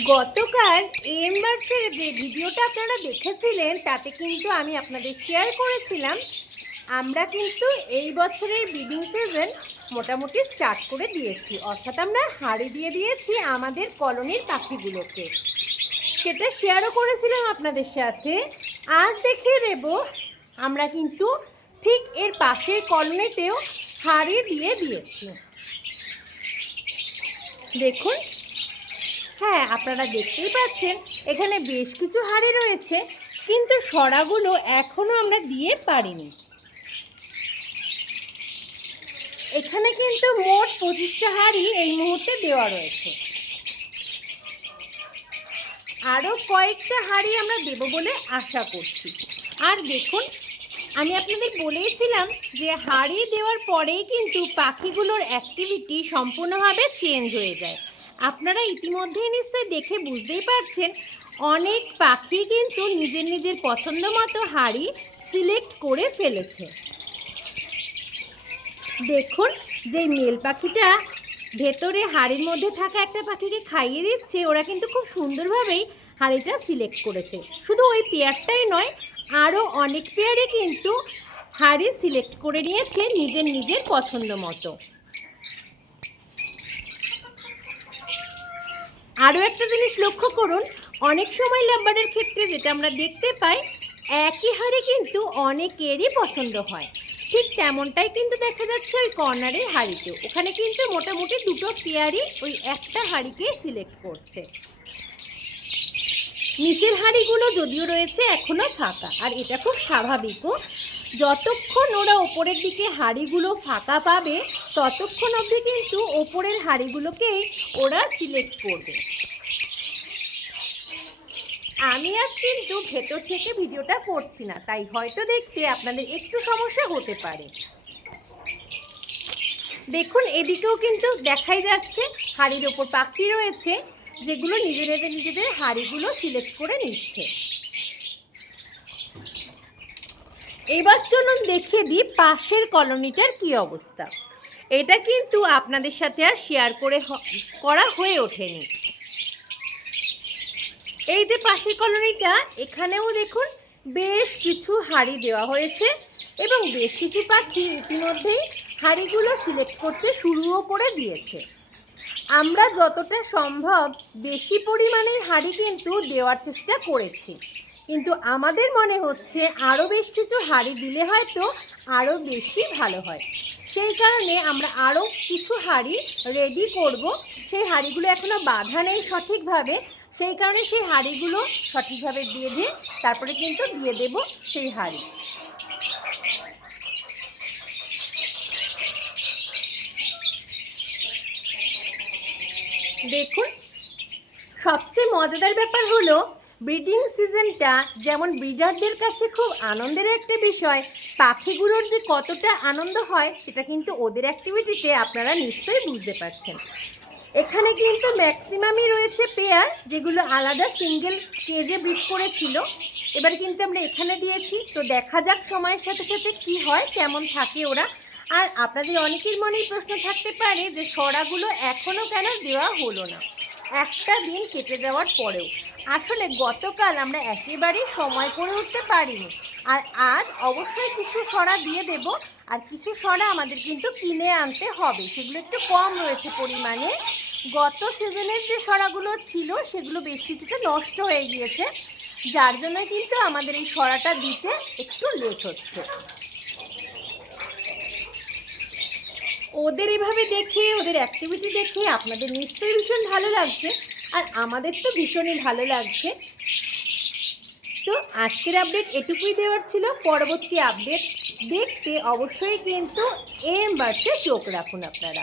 গতকাল এমবার্সের যে ভিডিওটা আপনারা দেখেছিলেন তাতে কিন্তু আমি আপনাদের শেয়ার করেছিলাম আমরা কিন্তু এই বছরের ব্রিডিং সিজন মোটামুটি স্টার্ট করে দিয়েছি, অর্থাৎ আমরা হাঁড়ি দিয়ে দিয়েছি আমাদের কলোনির পাখিগুলোকে। সেটা শেয়ারও করেছিলাম আপনাদের সাথে। আজ দেখিয়ে দেব আমরা কিন্তু ঠিক এর পাশের কলোনিতেও হাঁড়ি দিয়ে দিয়েছি। দেখুন, হ্যাঁ আপনারা দেখতেই পাচ্ছেন এখানে বেশ কিছু হাঁড়ি রয়েছে, কিন্তু সরাগুলো এখনও আমরা দিয়ে পারিনি। এখানে কিন্তু মোট 25টা হাঁড়ি এই মুহূর্তে দেওয়া রয়েছে। আরও কয়েকটা হাঁড়ি আমরা দেব বলে আশা করছি। আর দেখুন, আমি আপনাদের বলেইছিলাম যে হাঁড়ি দেওয়ার পরেই কিন্তু পাখিগুলোর অ্যাক্টিভিটি সম্পূর্ণভাবে চেঞ্জ হয়ে যায়। আপনারা ইতিমধ্যেই নিশ্চয়ই দেখে বুঝতেই পারছেন অনেক পাখি কিন্তু নিজের নিজের পছন্দ মতো হাঁড়ি সিলেক্ট করে ফেলেছে। দেখুন, যে মেল পাখিটা ভেতরে হাঁড়ির মধ্যে থাকা একটা পাখিকে খাইয়ে দিচ্ছে, ওরা কিন্তু খুব সুন্দরভাবেই হাঁড়িটা সিলেক্ট করেছে। শুধু ওই পেয়ারটাই নয়, আরও অনেক পেয়ারে কিন্তু হাঁড়ি সিলেক্ট করে নিয়েছে নিজের নিজের পছন্দ মতো। আরও একটা জিনিস লক্ষ্য করুন, অনেক সময় লাভবার্ডের ক্ষেত্রে যেটা আমরা দেখতে পাই, একই হাঁড়ি কিন্তু অনেকেরই পছন্দ হয়। ঠিক তেমনটাই কিন্তু দেখা যাচ্ছে ওই কর্নারের হাঁড়িতেও। ওখানে কিন্তু মোটামুটি দুটো পেয়ারই ওই একটা হাঁড়িকে সিলেক্ট করছে। নিচের হাঁড়িগুলো যদিও রয়েছে এখনও ফাঁকা, আর এটা খুব স্বাভাবিকও। যতক্ষণ ওরা ওপরের দিকে হাঁড়িগুলো ফাঁকা পাবে ততক্ষণ অবধি কিন্তু ওপরের হাঁড়িগুলোকেই ওরা সিলেক্ট করবে। আমি আজ কিন্তু ভেতর থেকে ভিডিওটা করছি না, তাই হয়তো দেখতে আপনাদের একটু সমস্যা হতে পারে। দেখুন, এদিকেও কিন্তু দেখাই যাচ্ছে হাঁড়ির ওপর পাখি রয়েছে যেগুলো নিজেদের হাঁড়িগুলো সিলেক্ট করে নিচ্ছে। এবার চলুন দেখিয়ে দিই পাশের কলোনিটার কি অবস্থা। এটা কিন্তু আপনাদের সাথে আর শেয়ার করা হয়ে ওঠেনি। এই যে পাশের কলোনিটা, এখানেও দেখুন বেশ কিছু হাঁড়ি দেওয়া হয়েছে এবং বেশ কিছু পাখি ইতিমধ্যেই হাঁড়িগুলো সিলেক্ট করতে শুরুও করে দিয়েছে। আমরা যতটা সম্ভব বেশি পরিমাণে হাঁড়ি কিন্তু দেওয়ার চেষ্টা করেছি, কিন্তু আমাদের মনে হচ্ছে আরও বেশ কিছু হাঁড়ি দিলে হয়তো আরও বেশি ভালো হয়। সেই কারণে আমরা আরও কিছু হাঁড়ি রেডি করব। সেই হাঁড়িগুলো এখনও বাঁধা নেই সঠিকভাবে, সেই কারণে সেই হাঁড়িগুলো সঠিকভাবে বেঁধে তারপরে কিন্তু দিয়ে দেব সেই হাঁড়ি। দেখুন, সবচেয়ে মজাদার ব্যাপার হলো ব্রিডিং সিজনটা যেমন ব্রিডারদের কাছে খুব আনন্দের একটা বিষয়, পাখিগুলোর যে কতটা আনন্দ হয় সেটা কিন্তু ওদের অ্যাক্টিভিটিতে আপনারা নিশ্চয়ই বুঝতে পারছেন। এখানে কিন্তু ম্যাক্সিমামই রয়েছে পেয়ার, যেগুলো আলাদা সিঙ্গেল কেজে ব্রিড করেছিল। এবার কিন্তু আমরা এখানে দিয়েছি, তো দেখা যাক সময়ের সাথে সাথে কী হয়, কেমন থাকে ওরা। আর আপনাদের অনেকের মনেই প্রশ্ন থাকতে পারে যে সরাগুলো এখনও কেন দেওয়া হলো না একটা দিন কেটে যাওয়ার পরেও। আসলে গতকাল আমরা একেবারেই সময় করে উঠতে পারিনি, আর আজ অবশ্যই কিছু সরা দিয়ে দেব। আর কিছু সরা আমাদের কিন্তু কিনে আনতে হবে, সেগুলো একটু কম রয়েছে পরিমাণে। গত সিজনের যে সরাগুলো ছিল সেগুলো বেশ কিছুটা নষ্ট হয়ে গিয়েছে, যার জন্য কিন্তু আমাদের এই সরাটা দিতে একটু লেট হচ্ছে। ওদের এভাবে দেখে, ওদের অ্যাক্টিভিটি দেখে আপনাদের নিশ্চয়ই ভীষণ ভালো লাগছে, আর আমাদের তো ভীষণই ভালো লাগছে। তো আজকের আপডেট এটুকুই দেওয়ার ছিল। পরবর্তী আপডেট দেখতে অবশ্যই কিন্তু এমবার্সে চোখ রাখুন আপনারা।